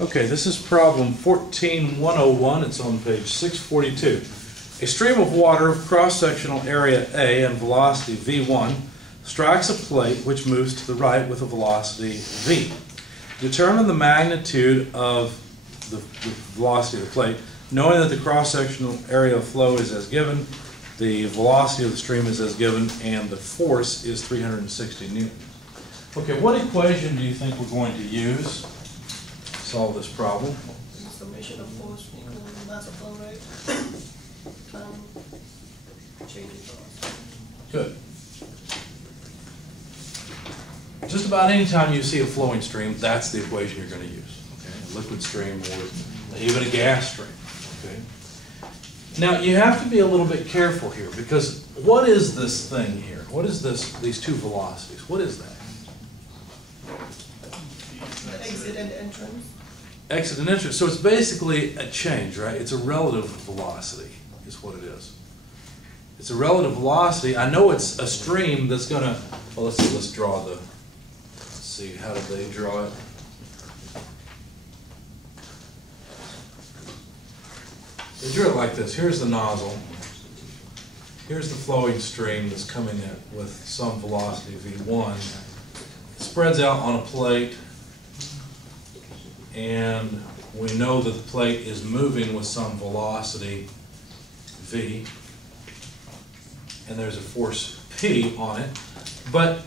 Okay, this is problem 14101. It's on page 642. A stream of water of cross-sectional area A and velocity v1 strikes a plate which moves to the right with a velocity v. Determine the magnitude of the velocity of the plate, knowing that the cross-sectional area of flow is as given, the velocity of the stream is as given, and the force is 360 newtons. Okay, what equation do you think we're going to use to solve this problem? Summation of force equal mass of flow rate. Change in velocity. Good. Just about any time you see a flowing stream, that's the equation you're going to use. Okay? A liquid stream or even a gas stream. Okay? Now you have to be a little bit careful here, because what is this thing here? What is this? These two velocities? What is that? The exit and entrance. Exit and entrance. So it's basically a change, right? It's a relative velocity is what it is. It's a relative velocity. I know it's a stream that's going to, well, let's see, let's draw the, let's see, how did they draw it? They drew it like this. Here's the nozzle. Here's the flowing stream that's coming in with some velocity v1. It spreads out on a plate, and we know that the plate is moving with some velocity v, and there's a force P on it. But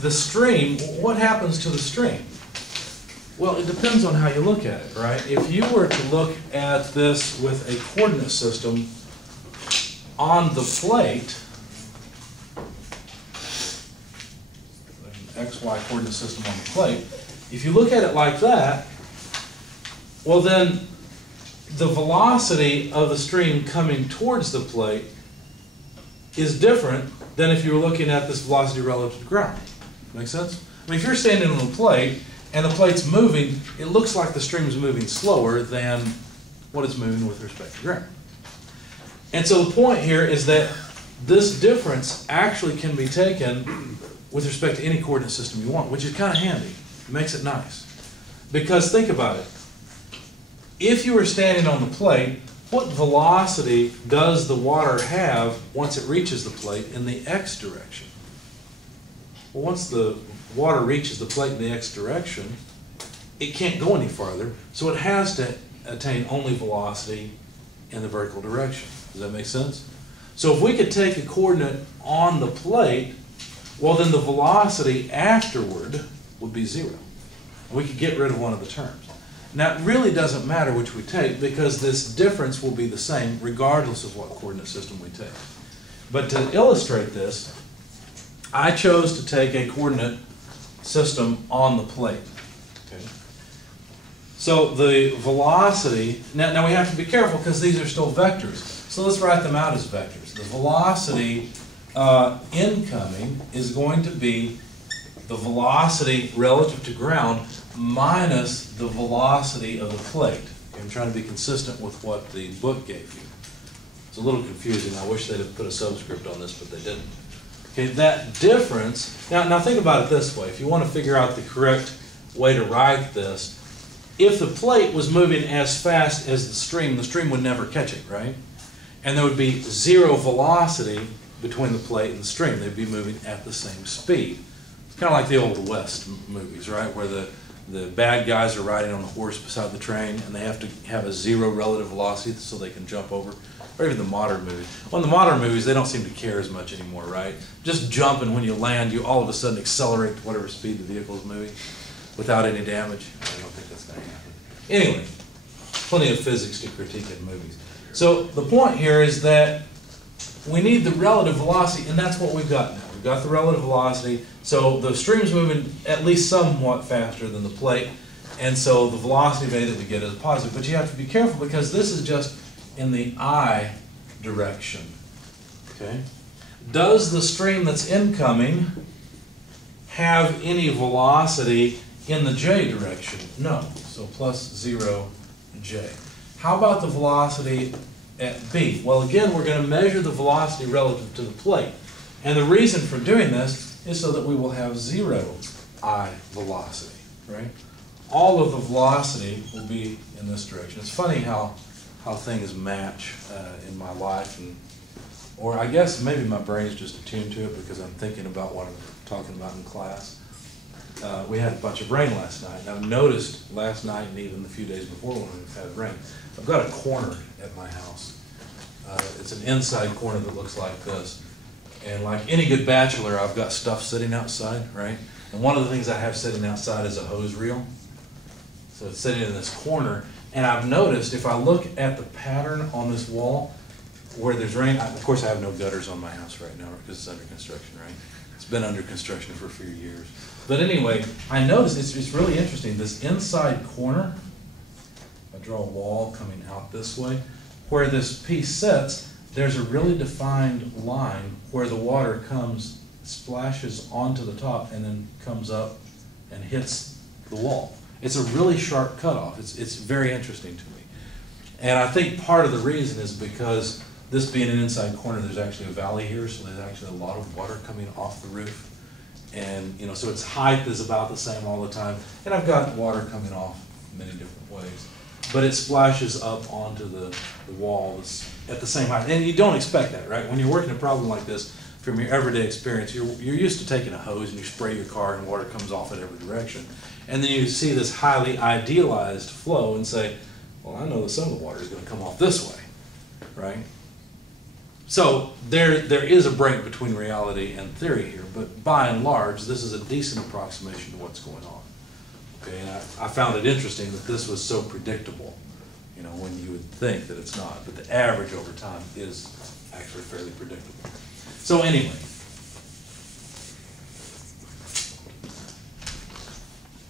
the stream, what happens to the stream? Well, it depends on how you look at it, right? If you were to look at this with a coordinate system on the plate, an XY coordinate system on the plate, if you look at it like that, well then the velocity of the stream coming towards the plate is different than if you were looking at this velocity relative to the ground. Make sense? I mean, if you're standing on the plate and the plate's moving, it looks like the stream is moving slower than what it's moving with respect to the ground. And so the point here is that this difference actually can be taken with respect to any coordinate system you want, which is kind of handy. It makes it nice. Because think about it. If you were standing on the plate, what velocity does the water have once it reaches the plate in the x direction? Well, once the water reaches the plate in the x direction, it can't go any farther, so it has to attain only velocity in the vertical direction. Does that make sense? So if we could take a coordinate on the plate, well then the velocity afterward would be 0. We could get rid of one of the terms. Now it really doesn't matter which we take, because this difference will be the same regardless of what coordinate system we take. But to illustrate this, I chose to take a coordinate system on the plate. Okay. So the velocity, now we have to be careful because these are still vectors. So let's write them out as vectors. The velocity incoming is going to be the velocity relative to ground minus the velocity of the plate. I'm trying to be consistent with what the book gave you. It's a little confusing. I wish they'd have put a subscript on this, but they didn't. Okay, that difference, now think about it this way. If you want to figure out the correct way to write this, if the plate was moving as fast as the stream would never catch it, right? And there would be 0 velocity between the plate and the stream. They'd be moving at the same speed. It's kind of like the Old West movies, right? Where the bad guys are riding on a horse beside the train and they have to have a 0 relative velocity so they can jump over. Or even the modern movies. Well, in the modern movies, they don't seem to care as much anymore, right? Just jumping when you land, you all of a sudden accelerate to whatever speed the vehicle is moving without any damage. I don't think that's going to happen. Anyway, plenty of physics to critique in movies. So the point here is that we need the relative velocity, and that's what we've got now. We've got the relative velocity, so the stream's moving at least somewhat faster than the plate, and so the velocity of A that we get is positive. But you have to be careful because this is just in the I direction. Okay? Does the stream that's incoming have any velocity in the J direction? No. So plus 0J. How about the velocity at B? Well, again, we're going to measure the velocity relative to the plate. And the reason for doing this is so that we will have 0 I velocity, right? all of the velocity will be in this direction. It's funny how things match in my life, or I guess maybe my brain is just attuned to it because I'm thinking about what I'm talking about in class. We had a bunch of rain last night, and I've noticed last night and even the few days before when we've had rain, I've got a corner at my house. It's an inside corner that looks like this. And like any good bachelor, I've got stuff sitting outside, right? And one of the things I have sitting outside is a hose reel. So it's sitting in this corner. And I've noticed if I look at the pattern on this wall where there's rain, of course I have no gutters on my house right now because it's under construction, right? It's been under construction for a few years. But anyway, I noticed it's really interesting. This inside corner, I draw a wall coming out this way, where this piece sits, there's a really defined line where the water comes, splashes onto the top, and then comes up and hits the wall. It's a really sharp cutoff. It's very interesting to me. And I think part of the reason is because this being an inside corner, there's actually a valley here, so there's actually a lot of water coming off the roof. And so its height is about the same all the time. And I've got water coming off many different ways. But it splashes up onto the wall at the same height. And you don't expect that, right? When you're working a problem like this, from your everyday experience, you're used to taking a hose and you spray your car and water comes off in every direction. And then you see this highly idealized flow and say, well, I know that some of the water is going to come off this way, right? So there is a break between reality and theory here, but by and large, this is a decent approximation to what's going on. Okay, and I found it interesting that this was so predictable, when you would think that it's not, but the average over time is actually fairly predictable. So anyway,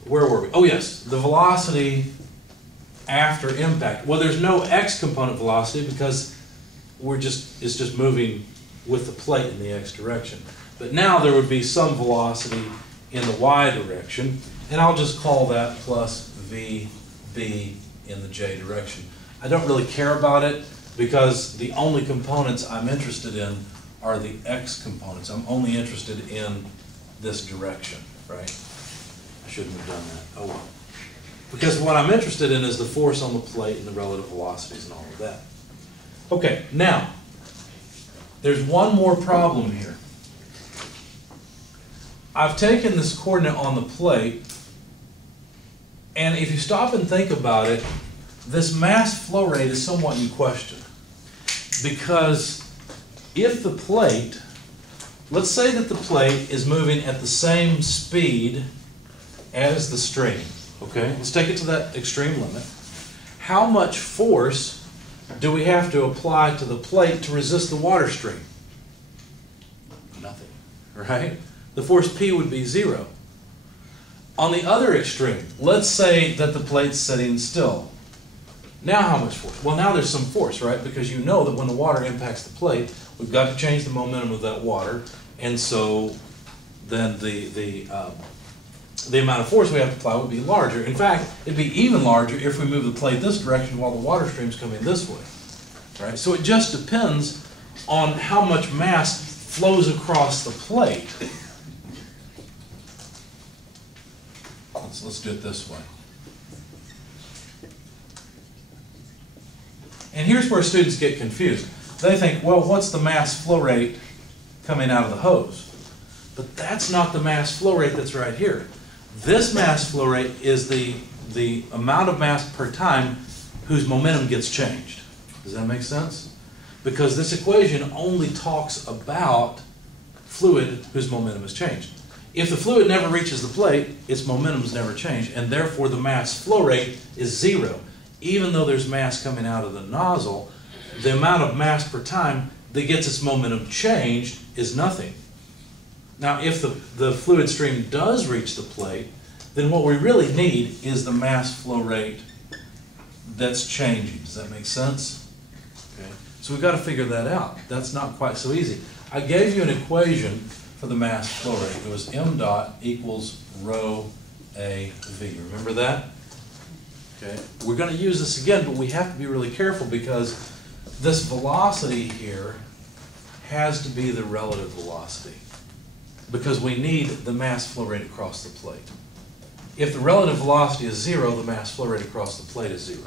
where were we? Oh yes, the velocity after impact. Well, there's no x component velocity because it's just moving with the plate in the x direction. But now there would be some velocity in the y direction, and I'll just call that plus vb in the j direction. I don't really care about it because the only components I'm interested in are the x components. I'm only interested in this direction, right? I shouldn't have done that. Oh well. Because what I'm interested in is the force on the plate and the relative velocities and all of that. Okay, now, there's one more problem here. I've taken this coordinate on the plate, and if you stop and think about it, this mass flow rate is somewhat in question. Because if the plate, let's say that the plate is moving at the same speed as the stream, okay? Let's take it to that extreme limit. How much force do we have to apply to the plate to resist the water stream? Nothing, right? The force P would be 0. On the other extreme, let's say that the plate's sitting still. Now how much force? Well, now there's some force, right? Because you know that when the water impacts the plate, we've got to change the momentum of that water, and so then the amount of force we have to apply would be larger. In fact, it'd be even larger if we move the plate this direction while the water stream's coming this way, right? So it just depends on how much mass flows across the plate. Let's do it this way. And here's where students get confused. They think, well, what's the mass flow rate coming out of the hose? But that's not the mass flow rate that's right here. This mass flow rate is the amount of mass per time whose momentum gets changed. Does that make sense? Because this equation only talks about fluid whose momentum is changed. If the fluid never reaches the plate, its momentum is never changed, and therefore the mass flow rate is 0. Even though there's mass coming out of the nozzle, the amount of mass per time that gets its momentum changed is nothing. Now, if the fluid stream does reach the plate, then what we really need is the mass flow rate that's changing. Does that make sense? Okay. So we've got to figure that out. That's not quite so easy. I gave you an equation for the mass flow rate. It was m dot equals rho a v. Remember that? Okay. We're going to use this again, but we have to be really careful because this velocity here has to be the relative velocity because we need the mass flow rate across the plate. If the relative velocity is 0, the mass flow rate across the plate is 0.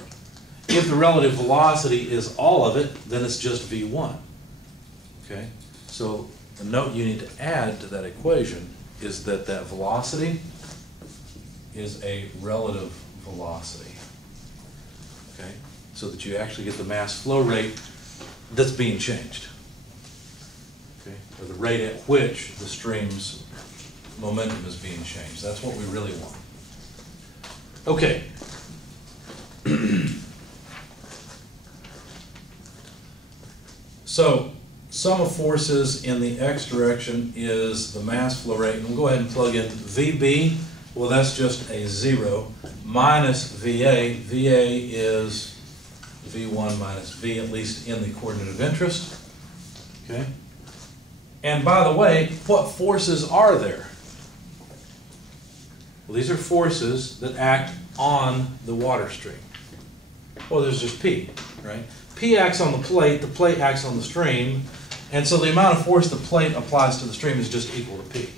If the relative velocity is all of it, then it's just V1. Okay? So the note you need to add to that equation is that that velocity is a relative velocity. Okay? So that you actually get the mass flow rate that's being changed. Okay? Or the rate at which the stream's momentum is being changed. That's what we really want. Okay. So, sum of forces in the x direction is the mass flow rate. And we'll go ahead and plug in VB. Well, that's just a 0 minus VA. VA is V1 minus V, at least in the coordinate of interest. Okay. And by the way, what forces are there? Well, these are forces that act on the water stream. Well, there's just P, right? P acts on the plate acts on the stream, and so the amount of force the plate applies to the stream is just equal to P.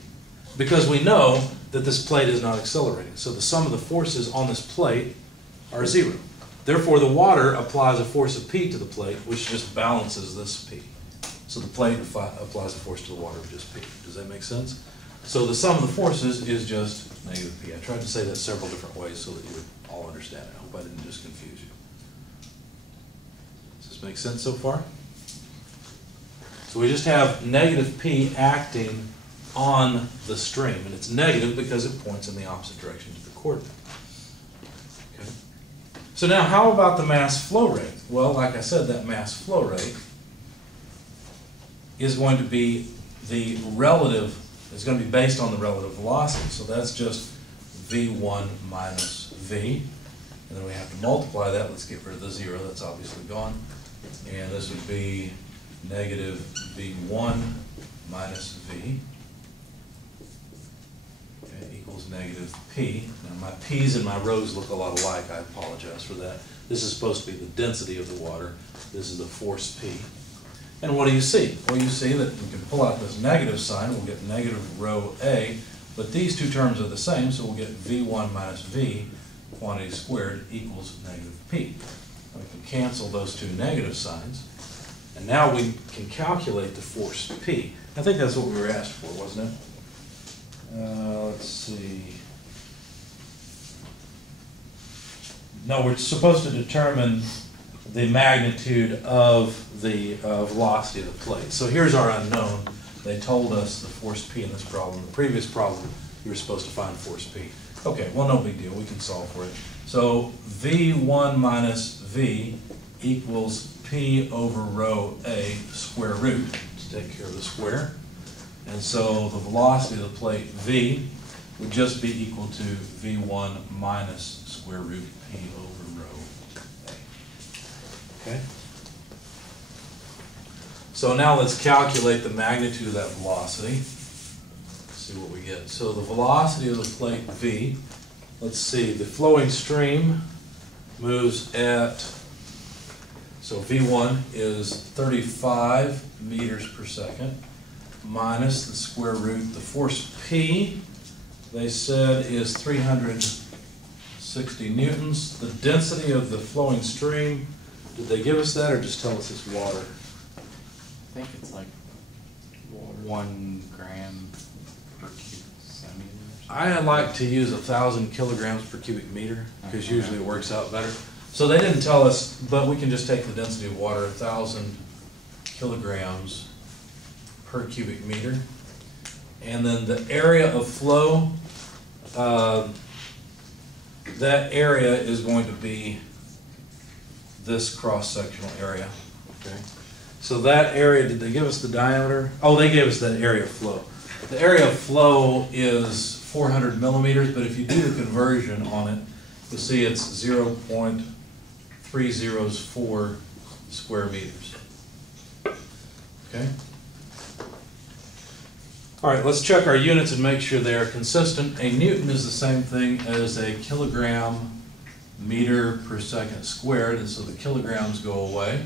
Because we know that this plate is not accelerating. So the sum of the forces on this plate are 0. Therefore, the water applies a force of P to the plate, which just balances this P. So the plate applies a force to the water of just P. Does that make sense? So the sum of the forces is just negative P. I tried to say that several different ways so that you would all understand it. I hope I didn't just confuse you. Does this make sense so far? So we just have negative P acting on the stream, and it's negative because it points in the opposite direction to the coordinate. Okay. So now how about the mass flow rate? Well, like I said, that mass flow rate is going to be the relative, it's going to be based on the relative velocity. So that's just V1 minus V. And then we have to multiply that. Let's get rid of the 0. That's obviously gone. And this would be negative V1 minus V. Okay, equals negative P. Now my P's and my rho's look a lot alike. I apologize for that. This is supposed to be the density of the water. This is the force P. And what do you see? Well, you see that we can pull out this negative sign. We'll get negative rho A. But these two terms are the same, so we'll get V1 minus V, quantity squared, equals negative P. We can cancel those two negative signs. And now we can calculate the force P. I think that's what we were asked for, wasn't it? Let's see. No, we're supposed to determine the magnitude of the velocity of the plate. So here's our unknown. They told us the force P in this problem. The previous problem, you were supposed to find force P. Okay, well, no big deal. We can solve for it. So V1 minus V equals P over rho A square root, to take care of the square. And so the velocity of the plate V would just be equal to V1 minus square root P over rho A. Okay? So now let's calculate the magnitude of that velocity. Let's see what we get. So the velocity of the plate V, let's see, the flowing stream moves at, so V1 is 35 meters per second minus the square root. The force P, they said, is 360 newtons. The density of the flowing stream, did they give us that or just tell us it's water? I think it's like 1 gram per cubic centimeter. I like to use 1,000 kilograms per cubic meter because usually it works out better. So they didn't tell us, but we can just take the density of water, 1,000 kilograms per cubic meter. And then the area of flow, that area is going to be this cross-sectional area. Okay. So that area, did they give us the diameter? Oh, they gave us that area of flow. The area of flow is 400 millimeters, but if you do the conversion on it, you'll see it's 0.304 square meters. Okay? All right, let's check our units and make sure they are consistent. A newton is the same thing as a kilogram meter per second squared, and so the kilograms go away.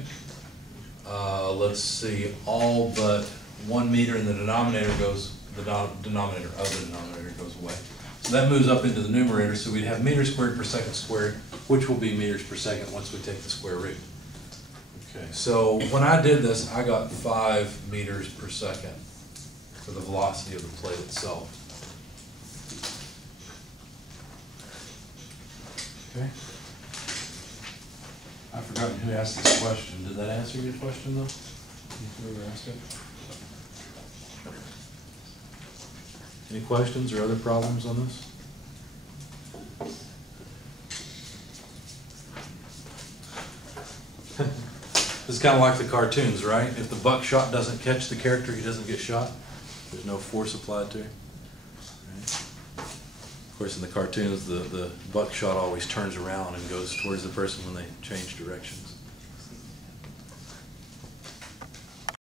Let's see, all but 1 meter in the denominator goes, the denominator of the denominator goes away. So So that moves up into the numerator, so we'd have meters squared per second squared, which will be meters per second once we take the square root. Okay, so when I did this, I got 5 meters per second for the velocity of the plate itself. Okay. I've forgotten who asked this question. Did that answer your question though? Whoever asked it? Any questions or other problems on this? It's kind of like the cartoons, right? If the buckshot doesn't catch the character, he doesn't get shot. There's no force applied to him. Right? Of course, in the cartoons, the buckshot always turns around and goes towards the person when they change directions.